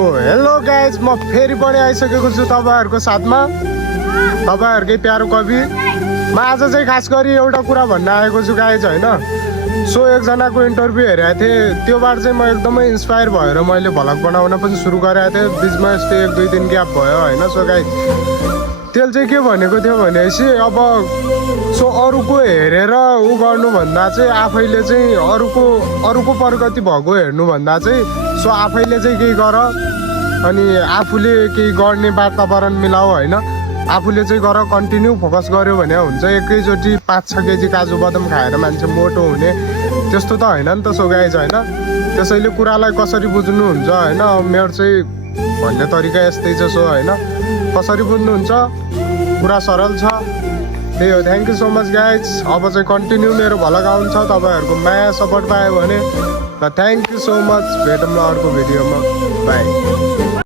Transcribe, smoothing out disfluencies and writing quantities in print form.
So hello guys, म फेरि पनि आइसकेको छु तपाईँहरूको साथमा, तपाईँहरूकै प्यारो कवि। म आज चाहिँ खास गरी एउटा कुरा भन्न आएको छु गाइज, होइन। सो एकजनाको इन्टरभ्यू हेरेको थिएँ, त्योबाट चाहिँ म एकदमै इन्सपायर भएर मैले भ्लग बनाउन पनि सुरु गरेको थिएँ। बिचमा यस्तै 1-2 दिन ग्याप भयो, होइन। सो गाइज त्यसले चाहिँ के भनेको थियो भनेपछि अब सो अरूको हेरेर उ गर्नुभन्दा चाहिँ आफैले चाहिँ अरूको प्रगति भएको हेर्नुभन्दा चाहिँ सो आफैले चाहिँ केही गर, अनि आफूले केही गर्ने वातावरण मिलाऊ, होइन। आफूले चाहिँ गर, कन्टिन्यू फोकस गर्यो भने हुन्छ। एकैचोटि 5-6 केजी काजु बदाम खाएर मान्छे मोटो हुने त्यस्तो त होइन नि त। सो गाइज, होइन। त्यसैले कुरालाई कसरी बुझ्नुहुन्छ, होइन। मेरो चाहिँ भन्ने तरिका यस्तै छ। सो होइन, कसरी बुझ्नुहुन्छ कुरा सरल छ, त्यही हो। Thank you so much guys. अब चाहिँ कन्टिन्यू मेरो भ्लग आउँछ, तपाईँहरूको माया सपोर्ट पायो भने। र थ्याङ्क यू सो मच। भेटौँ न अर्को भिडियोमा, बाई।